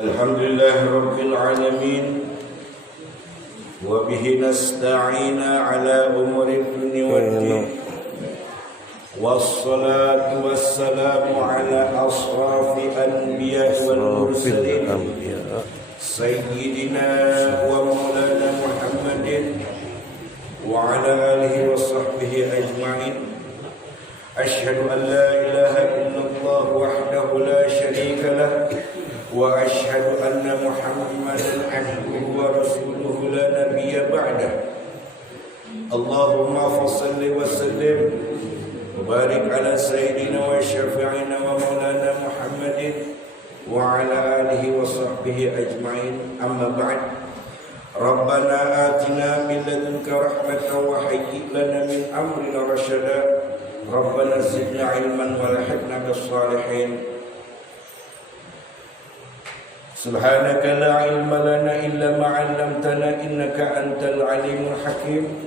Alhamdulillah Rabbil Alamin. Wa bihi nasta'ina ala umuri dunya waddin. Wassalatu wassalamu ala asrafi anbiya wal mursalin Sayyidina wa maulana Muhammadin wa ala alihi wa sahbihi ajma'in. Ashhadu an la ilaha illallah wahdahu la sharika lah wa ashhadu anna Muhammadan abduhu wa rasuluhu la nabiyya ba'dah. Allahumma fassalli wa sallim wa barik ala sayyidina wa syafi'ina wa maulana Muhammadin wa ala alihi wa sahbihi ajma'in. Amma ba'd. Rabbana atina min ladunka rahmatan wa hayyi lana min amrina rasyada. Rabbana zidna ilman wa lahidna bis salihin. Subhanaka la ilma lana illa ma 'allamtana innaka antal alimul hakim.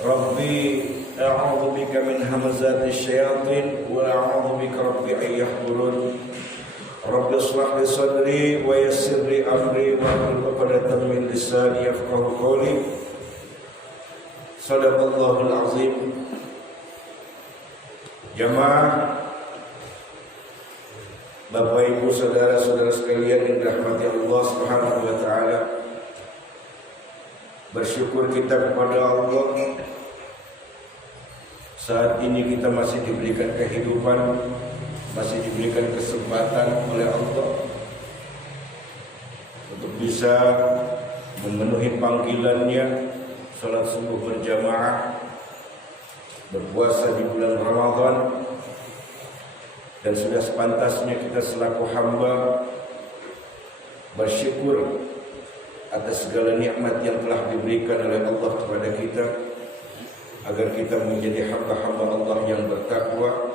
Rabbi a'udzu bika min hamazatish syayatin wa a'udzu bika rabbi an yahdurun. Rabbi ishrah li sadri wa yassir li amri wa hlul 'uqdatam min lisani yafqahu qawli. Shadaqallahul azim. Jamaah, Bapak Ibu saudara-saudara sekalian yang dirahmati Allah Subhanahu wa taala. Bersyukur kita kepada Allah. Saat ini kita masih diberikan kehidupan, masih diberikan kesempatan oleh Allah untuk bisa memenuhi panggilannya, salat subuh berjamaah, berpuasa di bulan Ramadan. Dan sudah sepantasnya kita selaku hamba bersyukur atas segala nikmat yang telah diberikan oleh Allah kepada kita, agar kita menjadi hamba-hamba Allah yang bertakwa,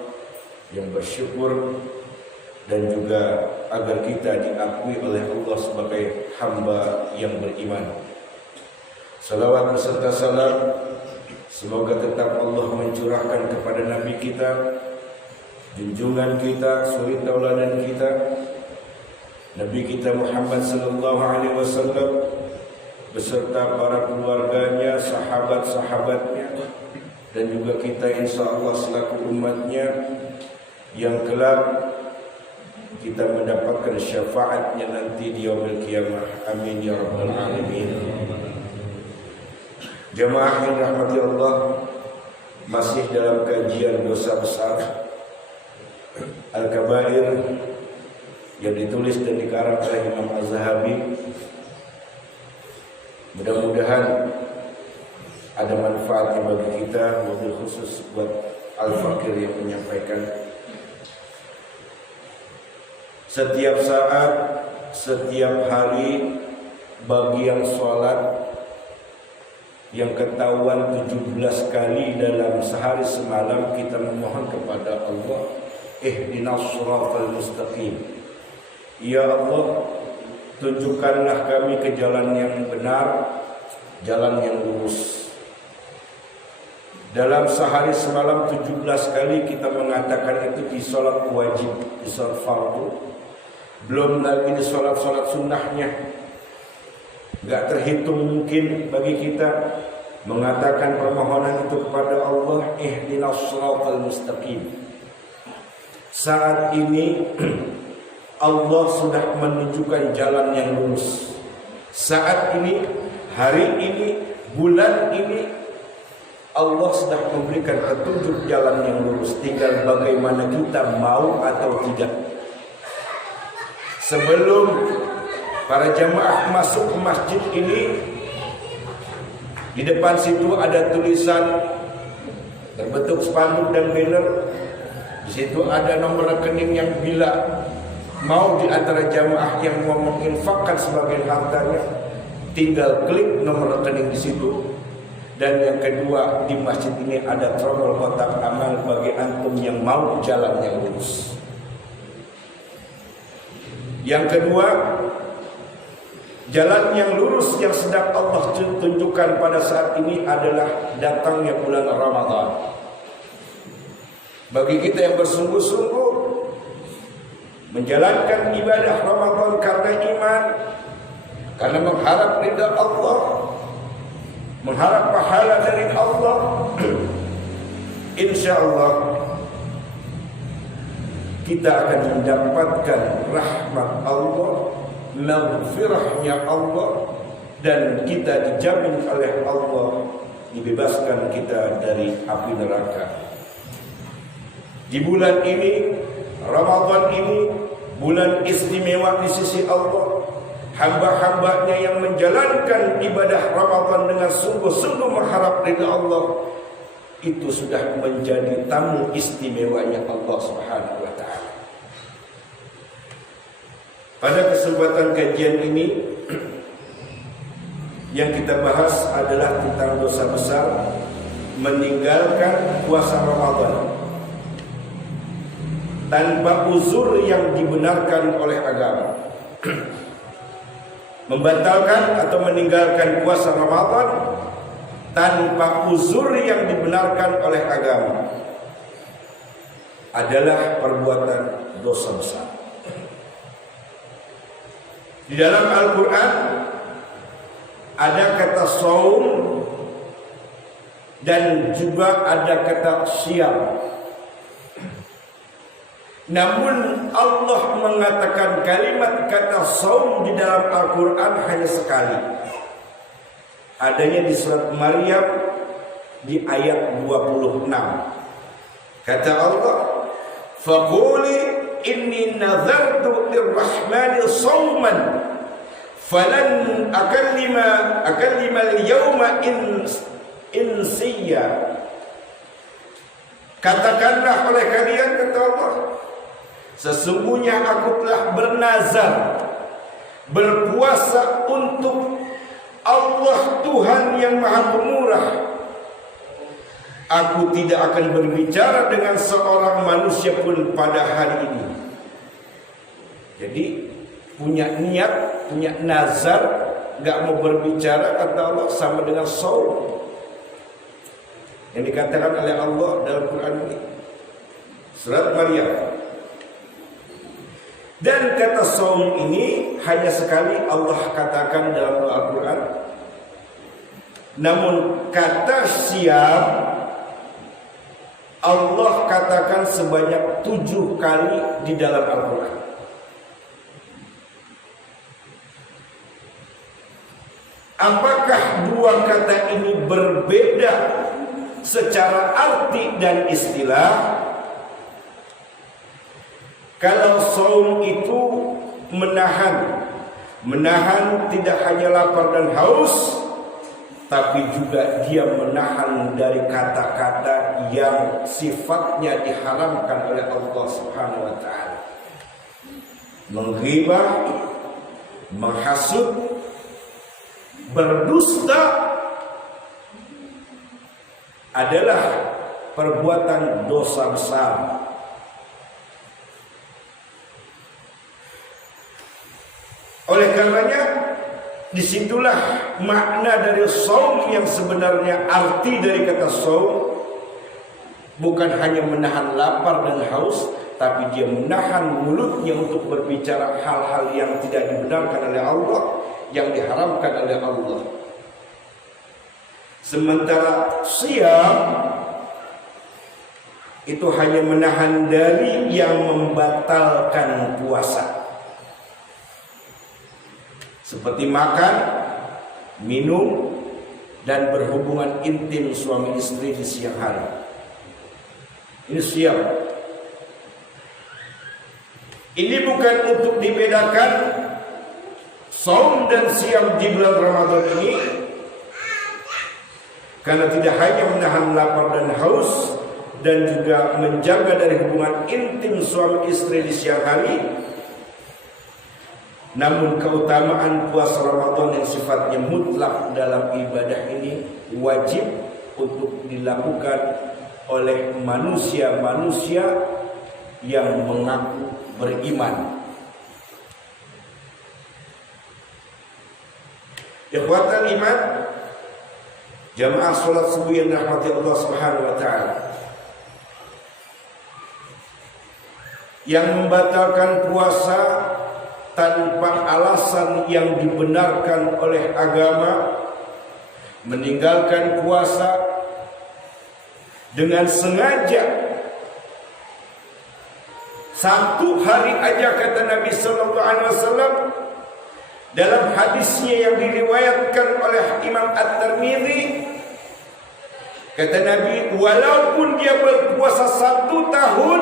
yang bersyukur, dan juga agar kita diakui oleh Allah sebagai hamba yang beriman. Salawat beserta salam semoga tetap Allah mencurahkan kepada Nabi kita, junjungan kita, suri tauladan kita, Nabi kita Muhammad sallallahu alaihi wasallam beserta para keluarganya, sahabat-sahabatnya, dan juga kita insyaallah selaku umatnya yang kelak kita mendapatkan syafaatnya nanti di yaumil qiyamah. Amin ya rabbal alamin. Jemaah yang dirahmati Allah, masih dalam kajian dosa besar Al-Kabair yang ditulis dan dikarang oleh Imam Az-Zahabi. Mudah-mudahan ada manfaatnya bagi kita, wabil khusus buat Al-Fakir yang menyampaikan. Setiap saat, setiap hari, bagi yang sholat, yang ketahuan 17 kali dalam sehari semalam, kita memohon kepada Allah, ihdinas siratal mustaqim. Ya Allah, tunjukkanlah kami ke jalan yang benar, jalan yang lurus. Dalam sehari semalam 17 kali kita mengatakan itu di sholat wajib, di sholat fardu. Belum lagi di sholat-sholat sunnahnya. Gak terhitung mungkin bagi kita mengatakan permohonan itu kepada Allah, ihdinas siratal mustaqim. Saat ini Allah sudah menunjukkan jalan yang lurus. Saat ini, hari ini, bulan ini, Allah sudah memberikan petunjuk jalan yang lurus. Tinggal bagaimana kita mau atau tidak. Sebelum para jamaah masuk ke masjid ini, di depan situ ada tulisan berbentuk spanduk dan banner. Di situ ada nomor rekening yang bila mau di antara jamaah yang mau menginfakkan sebagian hartanya, tinggal klik nomor rekening di situ. Dan yang kedua, di masjid ini ada tromol kotak amal bagi antum yang mau jalan yang lurus. Yang kedua, jalan yang lurus yang sedang Allah tunjukkan pada saat ini adalah datangnya bulan Ramadan. Bagi kita yang bersungguh-sungguh menjalankan ibadah Ramadan karena iman, karena mengharap ridha Allah, mengharap pahala dari Allah, insyaallah kita akan mendapatkan rahmat Allah, maghfirahnya Allah, dan kita dijamin oleh Allah dibebaskan kita dari api neraka. Di bulan ini, Ramadan ini, bulan istimewa di sisi Allah. Hamba-hambanya yang menjalankan ibadah Ramadan dengan sungguh-sungguh mengharap ridha Allah, itu sudah menjadi tamu istimewanya Allah Subhanahu wa taala. Pada kesempatan kajian ini yang kita bahas adalah tentang dosa besar meninggalkan puasa Ramadan tanpa uzur yang dibenarkan oleh agama. Membatalkan atau meninggalkan puasa Ramadan tanpa uzur yang dibenarkan oleh agama adalah perbuatan dosa besar. Di dalam Al-Quran ada kata saum dan juga ada kata syam. Namun Allah mengatakan kalimat kata saum di dalam Al-Quran hanya sekali. Adanya di surat Maryam di ayat 26. Kata Allah, "Faquli inni nazartu lirrahmani sauman falan akallima al-yawma insiya." Katakanlah oleh kalian, kata Allah, sesungguhnya aku telah bernazar berpuasa untuk Allah Tuhan yang Maha Pemurah. Aku tidak akan berbicara dengan seorang manusia pun pada hari ini. Jadi punya niat, punya nazar, gak mau berbicara, kata Allah, sama dengan saum yang dikatakan oleh Allah dalam Quran ini, surat Maryam. Dan kata saum ini hanya sekali Allah katakan dalam Al-Quran. Namun kata syam Allah katakan sebanyak 7 kali di dalam Al-Quran. Apakah dua kata ini berbeda secara arti dan istilah? Kalau saum itu menahan tidak hanya lapar dan haus, tapi juga dia menahan dari kata-kata yang sifatnya diharamkan oleh Allah Subhanahu wa taala. Menghibah, menghasut, berdusta adalah perbuatan dosa besar. Oleh karenanya, disitulah makna dari saum yang sebenarnya. Arti dari kata saum bukan hanya menahan lapar dan haus, tapi dia menahan mulutnya untuk berbicara hal-hal yang tidak dibenarkan oleh Allah, yang diharamkan oleh Allah. Sementara syam itu hanya menahan dari yang membatalkan puasa, seperti makan, minum, dan berhubungan intim suami istri di siang hari. Ini syam. Ini bukan untuk dibedakan saum dan syam di bulan Ramadan ini, karena tidak hanya menahan lapar dan haus dan juga menjaga dari hubungan intim suami istri di siang hari. Namun keutamaan puasa Ramadan yang sifatnya mutlak dalam ibadah ini wajib untuk dilakukan oleh manusia-manusia yang mengaku beriman. Ikhwatal iman, jamaah salat subuh yang dirahmati Allah Subhanahu wa taala. yang membatalkan puasa tanpa alasan yang dibenarkan oleh agama, meninggalkan puasa dengan sengaja. Satu hari aja, kata Nabi sallallahu alaihi wasallam dalam hadisnya yang diriwayatkan oleh Imam At-Tirmidzi, kata Nabi, walaupun dia berpuasa 1 tahun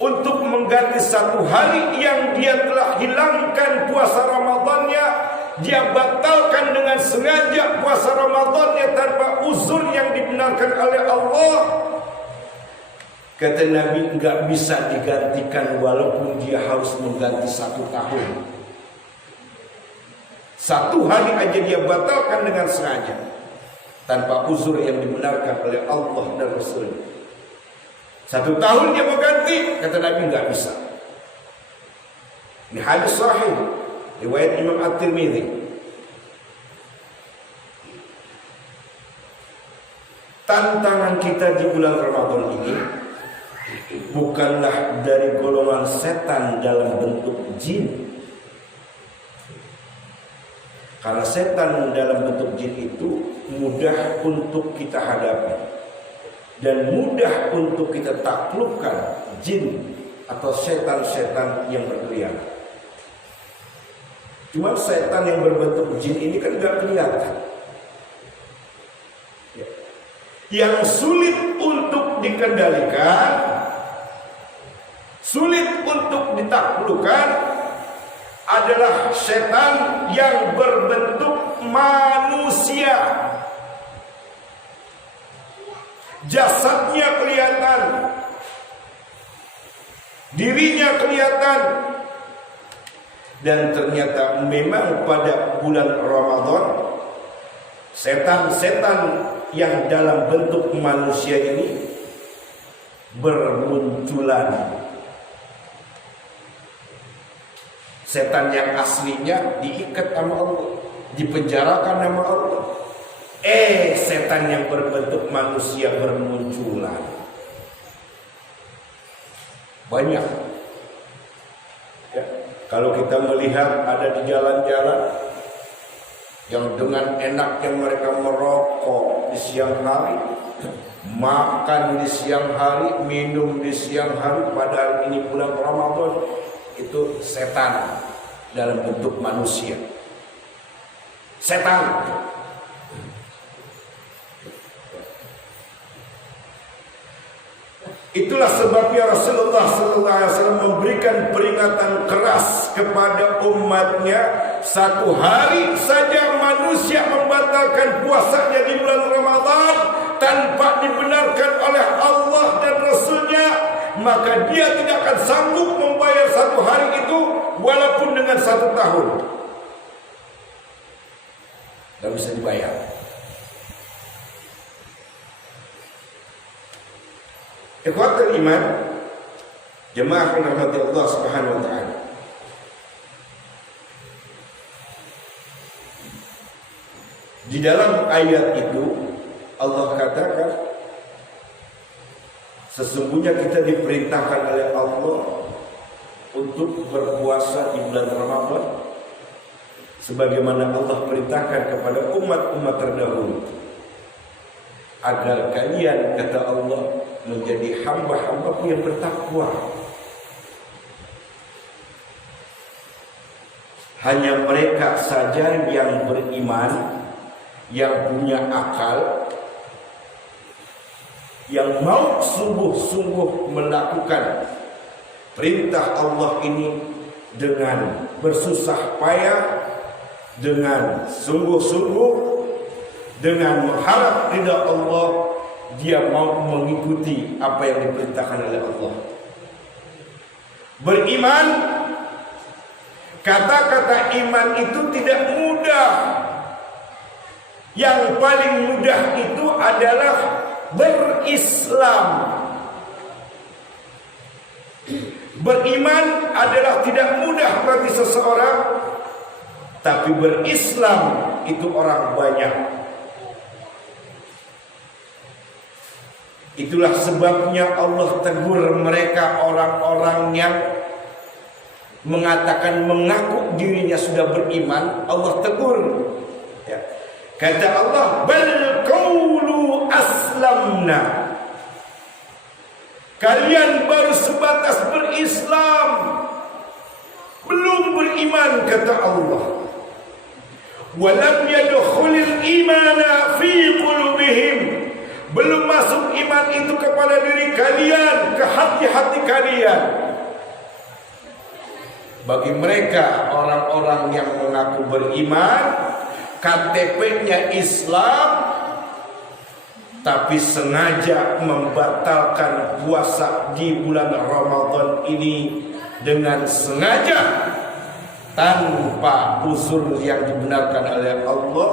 untuk mengganti 1 hari yang dia telah hilangkan puasa Ramadannya, dia batalkan dengan sengaja puasa Ramadannya tanpa uzur yang dibenarkan oleh Allah. Kata Nabi, enggak bisa digantikan walaupun dia harus mengganti 1 tahun. 1 hari aja dia batalkan dengan sengaja tanpa uzur yang dibenarkan oleh Allah dan Rasul. 1 tahun dia mau ganti, kata Nabi, enggak bisa. Ini hadis sahih riwayat Imam At-Tirmidzi. Tantangan kita di bulan Ramadan ini bukanlah dari golongan setan dalam bentuk jin. Karena setan dalam bentuk jin itu mudah untuk kita hadapi dan mudah untuk kita taklukkan jin atau setan-setan yang berkeliaran. Cuma setan yang berbentuk jin ini kan gak kelihatan. Yang sulit untuk dikendalikan, sulit untuk ditaklukkan adalah setan yang berbentuk manusia. Jasadnya kelihatan, dirinya kelihatan, dan ternyata memang pada bulan Ramadan setan-setan yang dalam bentuk manusia ini bermunculan. Setan yang aslinya diikat sama Allah, dipenjarakan sama Allah. Setan yang berbentuk manusia bermunculan. Banyak. Ya, kalau kita melihat ada di jalan-jalan yang dengan enaknya mereka merokok di siang hari, makan di siang hari, minum di siang hari, padahal ini bulan Ramadan. Itu setan dalam bentuk manusia. Setan. Itulah sebabnya Rasulullah SAW memberikan peringatan keras kepada umatnya. 1 hari saja manusia membatalkan puasanya di bulan Ramadan tanpa dibenarkan oleh Allah dan Rasulnya, maka dia tidak akan sanggup membayar 1 hari itu walaupun dengan 1 tahun. Tidak bisa dibayar. Ikhwatul iman, jemaah rahmati Allah Subhanahu wa taala. Di dalam ayat itu Allah katakan, sesungguhnya kita diperintahkan oleh Allah untuk berpuasa di bulan Ramadan sebagaimana Allah perintahkan kepada umat-umat terdahulu, agar kalian, kata Allah, menjadi hamba-hambaku yang bertakwa. Hanya mereka saja yang beriman, yang punya akal, yang mau sungguh-sungguh melakukan perintah Allah ini dengan bersusah payah, dengan sungguh-sungguh, dengan mengharap ridha Allah. Dia mau mengikuti apa yang diperintahkan oleh Allah. Beriman, kata-kata iman itu tidak mudah. Yang paling mudah itu adalah berislam. Beriman adalah tidak mudah bagi seseorang, tapi berislam itu orang banyak. Itulah sebabnya Allah tegur mereka orang-orang yang mengatakan mengaku dirinya sudah beriman. Allah tegur. Ya. Kata Allah, bal qaulu aslamna. Kalian baru sebatas berislam, belum beriman, kata Allah. Walam yadkhulul imana fi qulubihim. Belum masuk iman itu kepada diri kalian, ke hati-hati kalian. Bagi mereka orang-orang yang mengaku beriman, KTP-nya Islam, tapi sengaja membatalkan puasa di bulan Ramadan ini dengan sengaja tanpa uzur yang dibenarkan oleh Allah,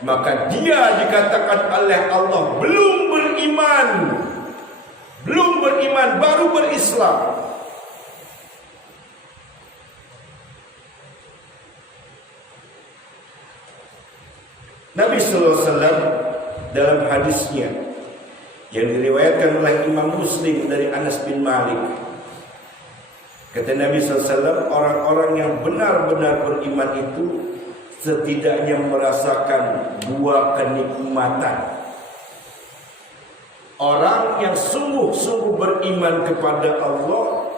maka dia dikatakan oleh Allah belum beriman, baru berislam. Nabi sallallahu alaihi wasallam dalam hadisnya yang diriwayatkan oleh Imam Muslim dari Anas bin Malik, kata Nabi sallallahu alaihi wasallam, orang-orang yang benar-benar beriman itu setidaknya merasakan dua kenikmatan. Orang yang sungguh-sungguh beriman kepada Allah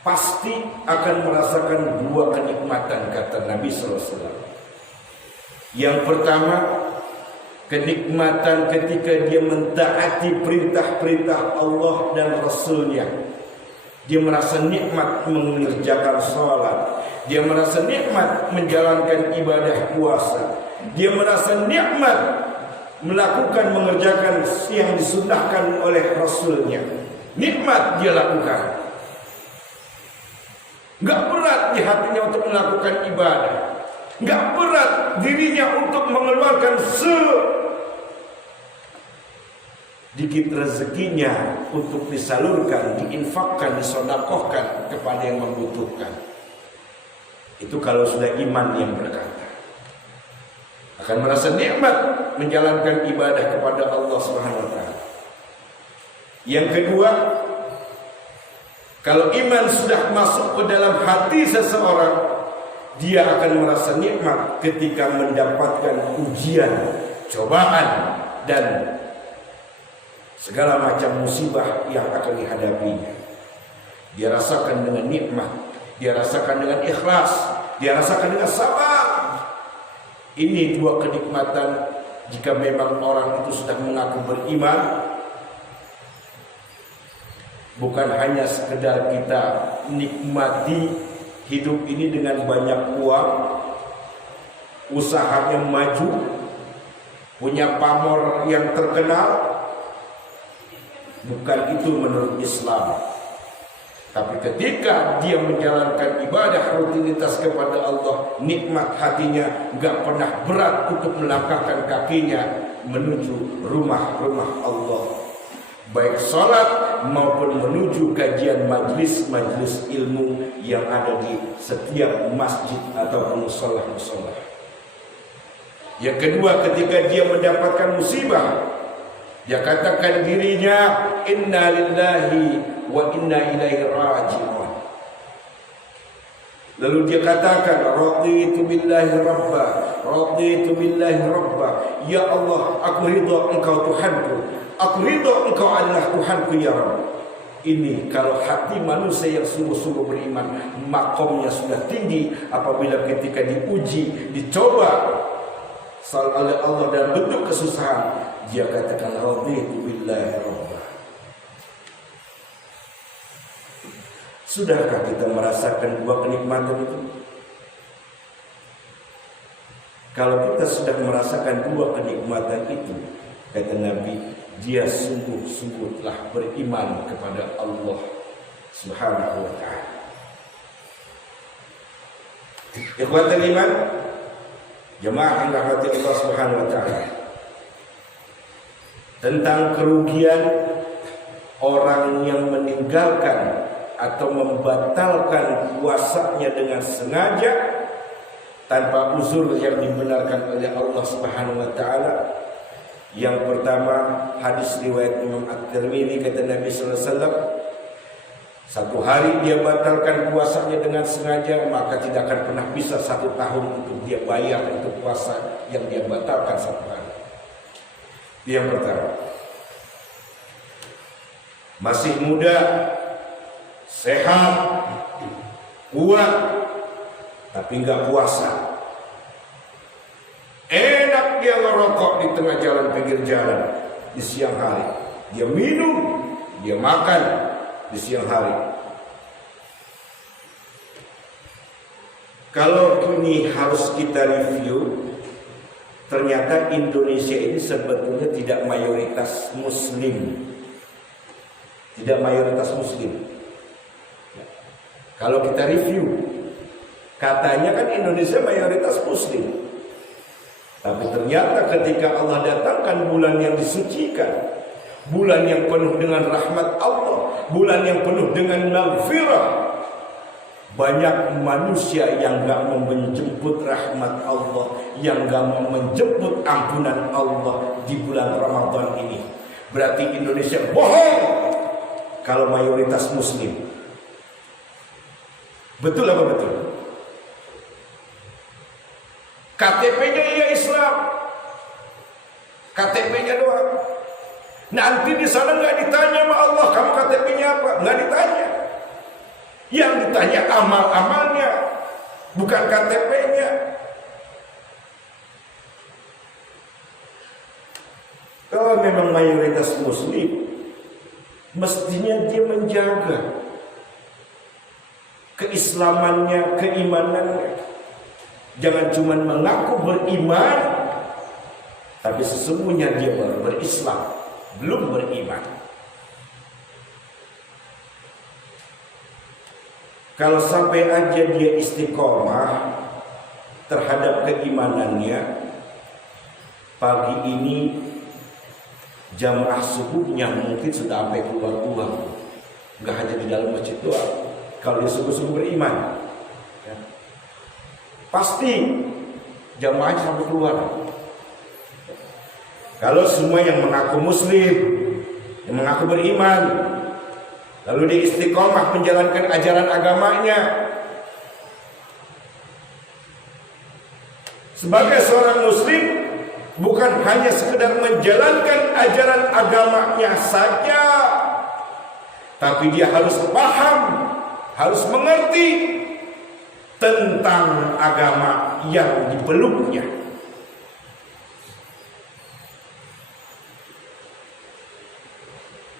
pasti akan merasakan dua kenikmatan, kata Nabi sallallahu alaihi wasallam. Yang pertama, kenikmatan ketika dia mentaati perintah-perintah Allah dan Rasulnya. Dia merasa nikmat mengerjakan sholat, dia merasa nikmat menjalankan ibadah puasa, dia merasa nikmat mengerjakan yang disunnahkan oleh Rasulnya. Nikmat dia lakukan, gak berat di hatinya untuk melakukan ibadah, gak berat dirinya untuk mengeluarkan sedikit rezekinya untuk disalurkan, diinfakkan, disodakohkan kepada yang membutuhkan. Itu kalau sudah iman yang berkata, akan merasa nikmat menjalankan ibadah kepada Allah Subhanahu wa taala. Yang kedua, kalau iman sudah masuk ke dalam hati seseorang, dia akan merasa nikmat ketika mendapatkan ujian, cobaan, dan segala macam musibah yang akan dihadapinya. Dia rasakan dengan nikmat, dia rasakan dengan ikhlas, dia rasakan dengan sabar. Ini dua kenikmatan jika memang orang itu sudah mengaku beriman. Bukan hanya sekedar kita nikmati hidup ini dengan banyak uang, usahanya maju, punya pamor yang terkenal. Bukan itu menurut Islam. Tapi ketika dia menjalankan ibadah rutinitas kepada Allah, nikmat hatinya gak pernah berat untuk melangkahkan kakinya menuju rumah-rumah Allah, baik sholat maupun menuju kajian majlis-majlis ilmu yang ada di setiap masjid ataupun musola-musola. Yang kedua, ketika dia mendapatkan musibah, dia katakan dirinya inna lillahi wa inna ilaihi raji'un. Lalu dia katakan raditu billahi rabba, raditu billahi rabba. Ya Allah, aku ridha Engkau Tuhanku, aku ridha Engkau adalah Tuhanku ya Rabb. Ini kalau hati manusia yang sungguh-sungguh beriman, makomnya sudah tinggi. Apabila ketika diuji, dicoba oleh Allah dalam bentuk kesusahan, dia katakan raditu billahi rabba. Sudahkah kita merasakan dua kenikmatan itu? Kalau kita sudah merasakan dua kenikmatan itu, kata Nabi, dia sungguh-sungguh telah beriman kepada Allah Subhanahu wa ta'ala. Ikhwatul iman, jemaah yang dirahmati Allah Subhanahu wa ta'ala, tentang kerugian orang yang meninggalkan atau membatalkan puasanya dengan sengaja tanpa uzur yang dibenarkan oleh Allah Subhanahu wa taala. Yang pertama, hadis riwayat Imam At-Tirmidzi, kata Nabi sallallahu alaihi wasallam, satu hari dia batalkan puasanya dengan sengaja, maka tidak akan pernah bisa 1 tahun untuk dia bayar untuk puasa yang dia batalkan 1 hari. Yang pertama, masih muda, sehat, kuat, tapi nggak puasa. Enak dia ngerokok di tengah jalan, pinggir jalan di siang hari. Dia minum, dia makan di siang hari. Kalau ini harus kita review, ternyata Indonesia ini sebetulnya tidak mayoritas Muslim. Tidak mayoritas Muslim. Kalau kita review, katanya kan Indonesia mayoritas Muslim. Tapi ternyata ketika Allah datangkan bulan yang disucikan, bulan yang penuh dengan rahmat Allah, bulan yang penuh dengan maghfirah, banyak manusia yang gak mau menjemput rahmat Allah, yang gak mau menjemput ampunan Allah di bulan Ramadan ini. Berarti Indonesia bohong kalau mayoritas Muslim. Betul apa betul? KTP-nya iya Islam, KTP-nya doang. Nanti di sana nggak ditanya sama Allah, kamu KTP-nya apa? Nggak ditanya. Yang ditanya amal-amalnya, bukan KTP-nya. Kalau memang mayoritas Muslim, mestinya dia menjaga keislamannya, keimanannya. Jangan cuma mengaku beriman, tapi sesungguhnya dia baru berislam, belum beriman. Kalau sampai aja dia istiqomah terhadap keimanannya, pagi ini jamaah subuhnya mungkin sudah sampai keluar-keluar, nggak hanya di dalam masjid doang. Kalau dia sungguh-sungguh beriman, ya, pasti jamaah sampai keluar. Kalau semua yang mengaku Muslim, yang mengaku beriman, lalu dia istiqomah menjalankan ajaran agamanya, sebagai seorang Muslim bukan hanya sekedar menjalankan ajaran agamanya saja, tapi dia harus paham, harus mengerti tentang agama yang dipeluknya.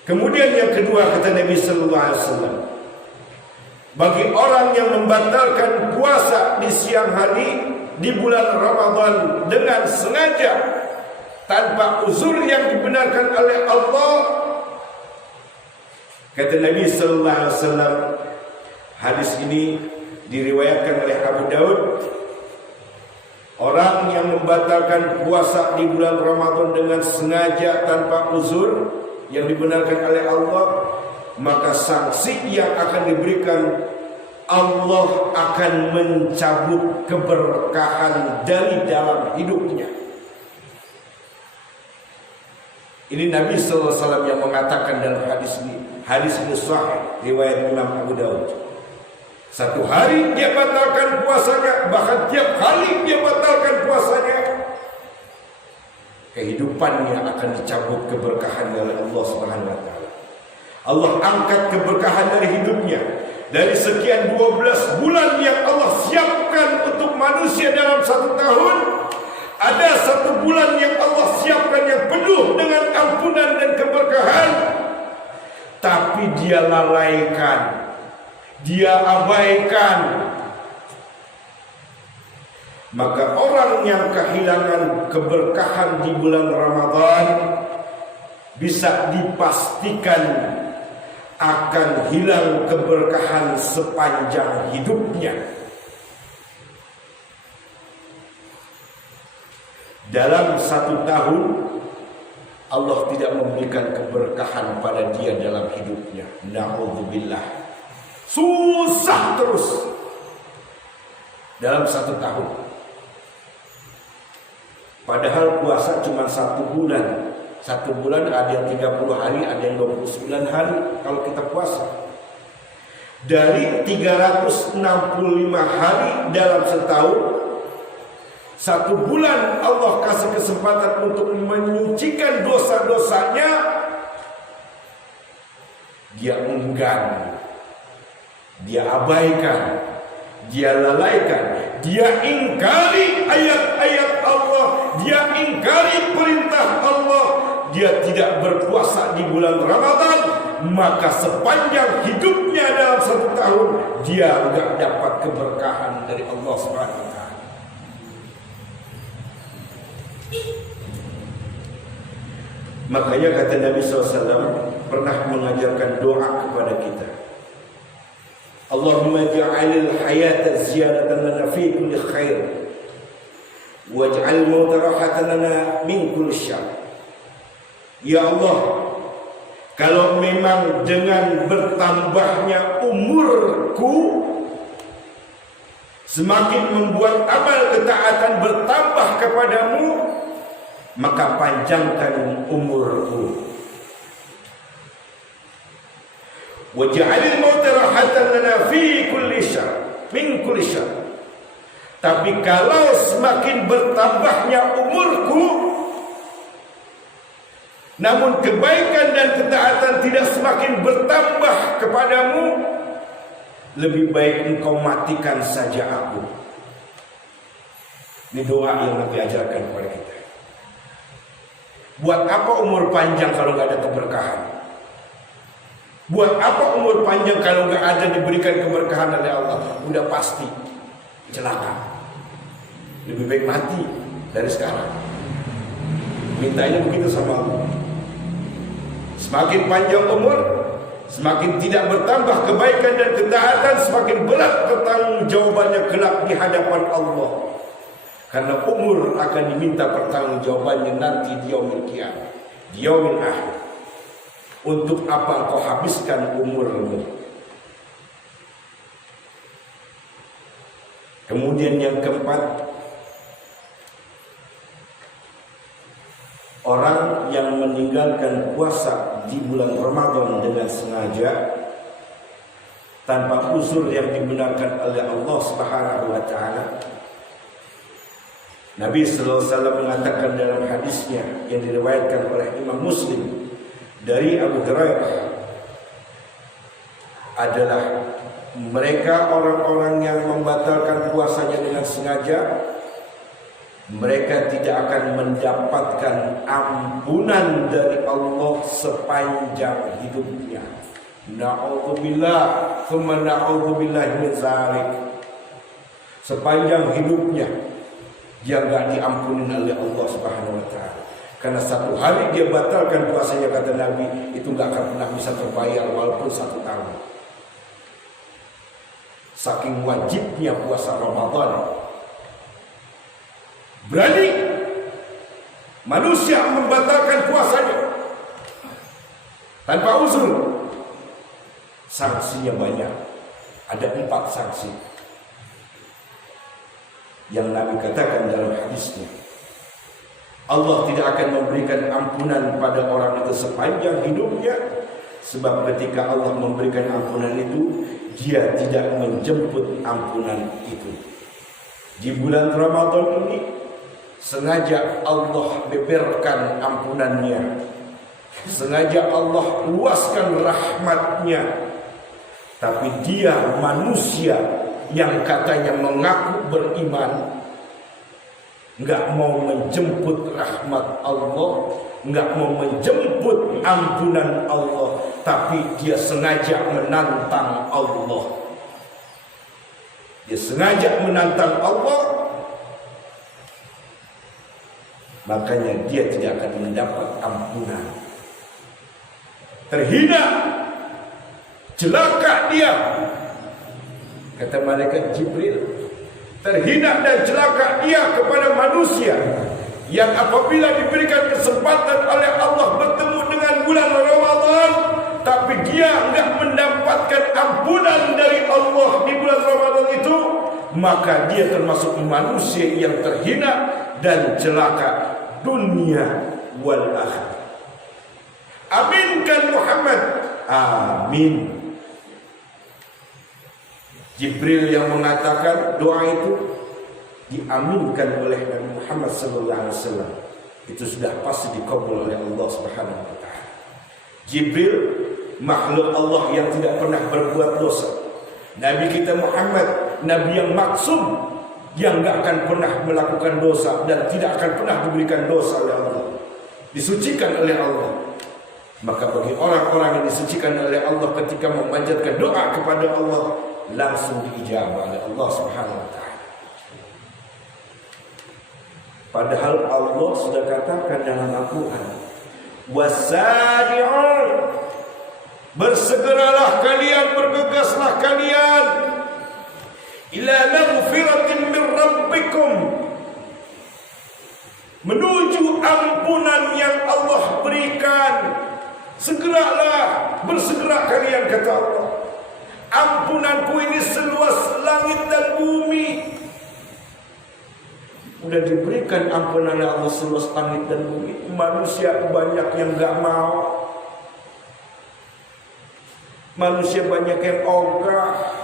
Kemudian yang kedua, kata Nabi sallallahu alaihi wasallam, bagi orang yang membatalkan puasa di siang hari di bulan Ramadan dengan sengaja tanpa uzur yang dibenarkan oleh Allah, kata Nabi sallallahu alaihi wasallam, hadis ini diriwayatkan oleh Abu Daud, orang yang membatalkan puasa di bulan Ramadan dengan sengaja tanpa uzur yang dibenarkan oleh Allah, maka sanksi yang akan diberikan, Allah akan mencabut keberkahan dari dalam hidupnya. Ini Nabi sallallahu alaihi wasallam yang mengatakan dalam hadis ini. Hadis ini sahih riwayat Imam Abu Daud. Satu hari dia batalkan puasanya, bahkan tiap kali dia batalkan puasanya, kehidupannya akan dicabut keberkahan oleh Allah Subhanahu wa taala. Allah angkat keberkahan dari hidupnya. Dari sekian 12 bulan yang Allah siapkan untuk manusia dalam 1 tahun, ada 1 bulan yang Allah siapkan yang penuh dengan ampunan dan keberkahan, tapi dia lalaikan, dia abaikan. Maka orang yang kehilangan keberkahan di bulan Ramadan bisa dipastikan akan hilang keberkahan sepanjang hidupnya. Dalam 1 tahun Allah tidak memberikan keberkahan pada dia dalam hidupnya. Na'udzubillah. Susah terus dalam 1 tahun. Padahal puasa cuma 1 bulan. 1 bulan ada yang 30 hari, ada yang 29 hari kalau kita puasa. Dari 365 hari dalam setahun, 1 bulan Allah kasih kesempatan untuk menyucikan dosa-dosanya, dia enggan, dia abaikan, dia lalaikan, dia ingkari ayat-ayat Allah, dia ingkari perintah Allah, dia tidak berpuasa di bulan Ramadan, maka sepanjang hidupnya dalam 1 tahun dia enggak dapat keberkahan dari Allah Subhanahu wa taala. Makanya kata Nabi SAW pernah mengajarkan doa kepada kita. Allahumma ja'alil hayata ziyadatan lana fi kulli khair waj'al mauta rahatan lana min kulli syarr. Ya Allah, kalau memang dengan bertambahnya umurku semakin membuat amal ketaatan bertambah kepadamu, maka panjangkan umurku. Waj'alil mauta rahatan lana fi kulli syarr min kulli syarr. Tapi kalau semakin bertambahnya umurku, namun kebaikan dan ketaatan tidak semakin bertambah kepadamu, lebih baik engkau matikan saja aku. Ini doa yang Nabi ajarkan kepada kita. Buat apa umur panjang kalau nggak ada keberkahan? Buat apa umur panjang kalau nggak ada diberikan keberkahan oleh Allah? Udah pasti celaka. Lebih baik mati dari sekarang. Mintanya begitu sama Allah. Semakin panjang umur, semakin tidak bertambah kebaikan dan ketaatan, semakin berat pertanggungjawabannya kelak di hadapan Allah. Karena umur akan diminta pertanggungjawabannya nanti di yaumil qiyamah, di yaumil akhir. Untuk apa kau habiskan umurmu? Kemudian yang keempat, orang yang meninggalkan puasa di bulan Ramadan dengan sengaja tanpa uzur yang dibenarkan oleh Allah Subhanahu wa taala. Nabi sallallahu alaihi wasallam mengatakan dalam hadisnya yang diriwayatkan oleh Imam Muslim dari Abu Hurairah adalah mereka orang-orang yang membatalkan puasanya dengan sengaja, mereka tidak akan mendapatkan ampunan dari Allah sepanjang hidupnya. Na'udzubillah, tsumma na'udzubillah min dzalik. Sepanjang hidupnya dia enggak diampuni oleh Allah Subhanahu wa taala. Karena 1 hari dia batalkan puasanya, kata Nabi, itu enggak akan pernah bisa terbayar walaupun 1 tahun. Saking wajibnya puasa Ramadan. Berani manusia membatalkan puasanya tanpa uzur, sanksinya banyak. Ada 4 sanksi yang Nabi katakan dalam hadisnya. Allah tidak akan memberikan ampunan pada orang itu sepanjang hidupnya, sebab ketika Allah memberikan ampunan itu, dia tidak menjemput ampunan itu. Di bulan Ramadan ini sengaja Allah beberkan ampunannya, sengaja Allah luaskan rahmatnya, tapi dia manusia yang katanya mengaku beriman, enggak mau menjemput rahmat Allah, enggak mau menjemput ampunan Allah, tapi dia sengaja menantang Allah. Dia sengaja menantang Allah, makanya dia tidak akan mendapat ampunan. Terhina, celaka dia. Kata malaikat Jibril, terhina dan celaka dia kepada manusia yang apabila diberikan kesempatan oleh Allah bertemu dengan bulan Ramadan, tapi dia enggak mendapatkan ampunan dari Allah di bulan Ramadan itu, maka dia termasuk manusia yang terhina dan celaka dunia wal akhirah. Aminkan Muhammad. Amin. Jibril yang mengatakan doa itu diaminkan oleh Nabi Muhammad SAW. Itu sudah pasti dikabul oleh Allah Subhanahu wa taala. Jibril makhluk Allah yang tidak pernah berbuat dosa. Nabi kita Muhammad, nabi yang maksum, yang enggak akan pernah melakukan dosa dan tidak akan pernah diberikan dosa oleh Allah. Disucikan oleh Allah. Maka bagi orang-orang yang disucikan oleh Allah ketika memanjatkan doa kepada Allah, langsung diijabah oleh Allah Subhanahu wa taala. Padahal Allah sudah katakan dalam Al-Quran, wasari'un, bersegeralah kalian, bergegaslah kalian ila maghfiratin min rabbikum, menuju ampunan yang Allah berikan. Segeralah, bersegera kalian, kata Allah. Ampunanku ini seluas langit dan bumi. Udah diberikan ampunan Allah seluas langit dan bumi. Manusia banyak yang gak mau. Manusia banyak yang ogah.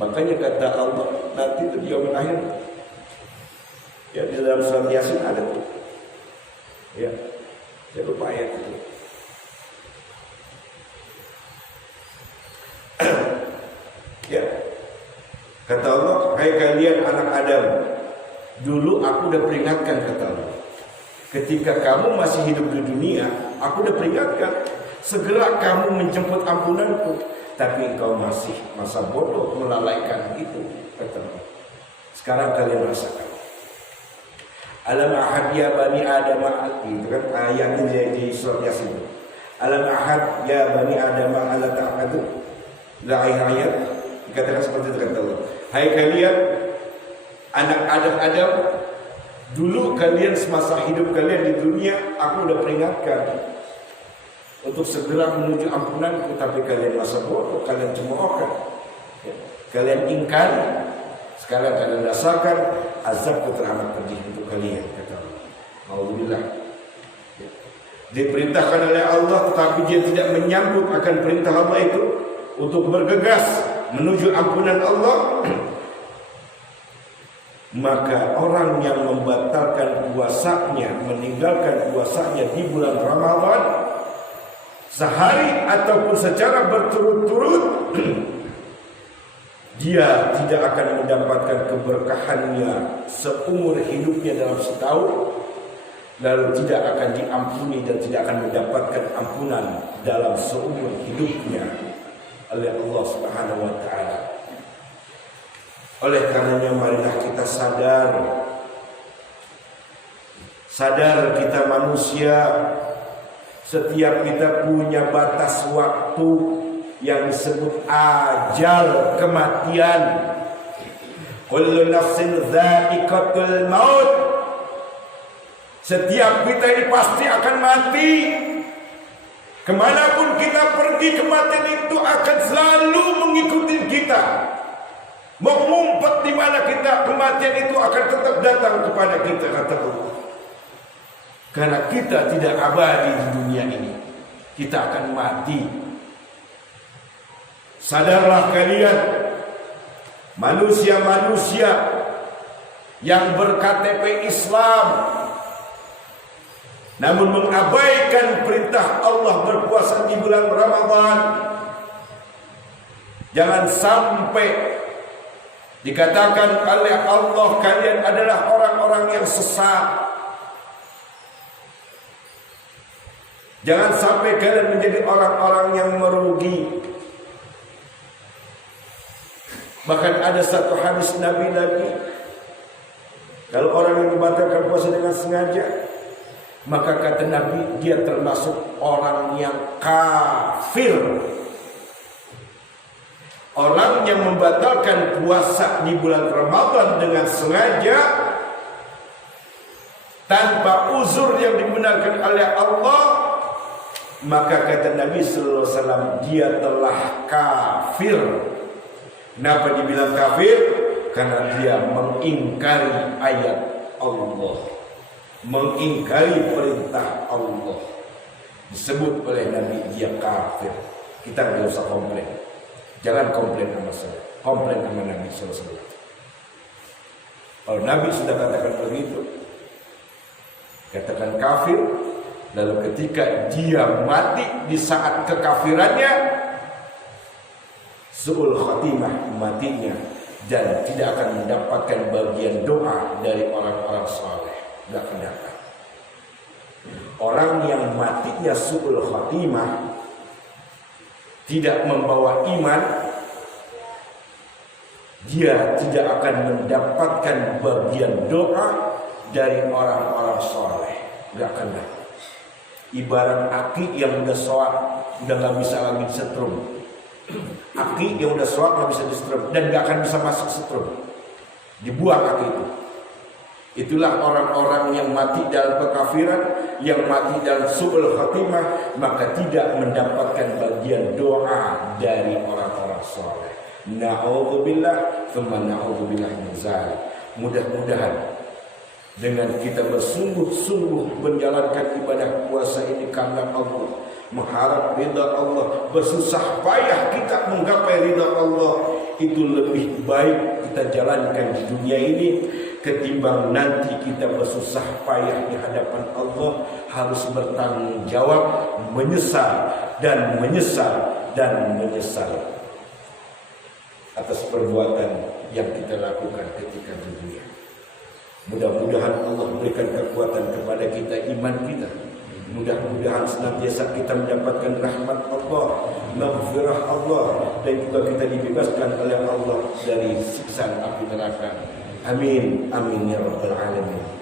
Makanya kata Allah, nanti itu di yaumul akhir, ya di dalam surat Yasin ada tuh. Ya, saya lupa ayat itu. Ya, kata Allah, hai kalian anak Adam, dulu aku udah peringatkan, kata Allah. Ketika kamu masih hidup di dunia, aku udah peringatkan, segera kamu menjemput ampunanku. Tapi engkau masih masa bodoh, melalaikan itu, kata Allah. Sekarang kalian rasakan. Alam ahad ya bani Adam, itu kan ayat di surat Yasin. Alam ahad ya bani Adam ala ta'budu. La ayat dikatakan seperti itu, kata Allah. Hai kalian anak Adam, dulu kalian semasa hidup kalian di dunia, aku udah peringatkan untuk segera menuju ampunanku, tapi kalian masa bodoh, kalian cemoohkan, kalian ingkari. Sekarang kalian rasakan azabku teramat pedih untuk kalian, kata Allah. Alhamdulillah. Diperintahkan oleh Allah, tetapi dia tidak menyambut akan perintah Allah itu untuk bergegas menuju ampunan Allah. Maka orang yang membatalkan puasanya, meninggalkan puasanya di bulan Ramadan sehari ataupun secara berturut-turut, dia tidak akan mendapatkan keberkahannya seumur hidupnya dalam setahun, lalu tidak akan diampuni dan tidak akan mendapatkan ampunan dalam seumur hidupnya oleh Allah Subhanahu wa taala. Oleh karenanya marilah kita sadar kita manusia, setiap kita punya batas waktu yang disebut ajal, kematian. Kullu nafsin dha'iqatul maut. Setiap kita ini pasti akan mati. Kemanapun kita pergi, kematian itu akan selalu mengikuti kita. Mau ngumpet di mana kita, kematian itu akan tetap datang kepada kita, kata Allah. Karena kita tidak abadi di dunia ini, kita akan mati. Sadarlah kalian, manusia-manusia yang ber-KTP Islam namun mengabaikan perintah Allah berpuasa di bulan Ramadan. Jangan sampai dikatakan oleh Allah kalian adalah orang-orang yang sesat. Jangan sampai kalian menjadi orang-orang yang merugi. Bahkan ada satu hadis Nabi lagi, kalau orang yang membatalkan puasa dengan sengaja, maka kata Nabi, dia termasuk orang yang kafir. Orang yang membatalkan puasa di bulan Ramadan dengan sengaja tanpa uzur yang dibenarkan oleh Allah, maka kata Nabi sallallahu alaihi wasallam, dia telah kafir. Kenapa dibilang kafir? karena dia mengingkari ayat Allah, mengingkari perintah Allah. Disebut oleh Nabi dia kafir. Kita nggak usah komplain. Jangan komplain sama saya, komplain sama Nabi SAW. Kalau Nabi sudah katakan begitu, katakan kafir, lalu ketika dia mati di saat kekafirannya, su'ul khatimah matinya, dan tidak akan mendapatkan bagian doa dari orang-orang saleh. Tidak akan dapat. Orang yang matinya su'ul khatimah, tidak membawa iman, dia tidak akan mendapatkan bagian doa dari orang-orang saleh. Tidak akan dapat. Ibarat aki yang udah sholat, udah nggak bisa lagi disetrum. Aki yang udah sholat nggak bisa disetrum dan nggak akan bisa masuk setrum. Dibuang aki itu. Itulah orang-orang yang mati dalam kekafiran, yang mati dalam su'ul khatimah, maka tidak mendapatkan bagian doa dari orang-orang saleh. Na'udzubillah, tsumma na'udzubillah min dzalik. Mudah-mudahan dengan kita bersungguh-sungguh menjalankan ibadah puasa ini karena Allah, mengharap ridha Allah, bersusah payah kita menggapai ridha Allah, itu lebih baik kita jalankan di dunia ini ketimbang nanti kita bersusah payah di hadapan Allah, harus bertanggung jawab, menyesal dan menyesal dan menyesal atas perbuatan yang kita lakukan ketika di dunia. Mudah-mudahan Allah berikan kekuatan kepada kita, iman kita. Mudah-mudahan senantiasa kita mendapatkan rahmat Allah, maghfirah Allah, dan juga kita dibebaskan oleh Allah dari siksaan api neraka. Amin, amin ya rabbal alamin.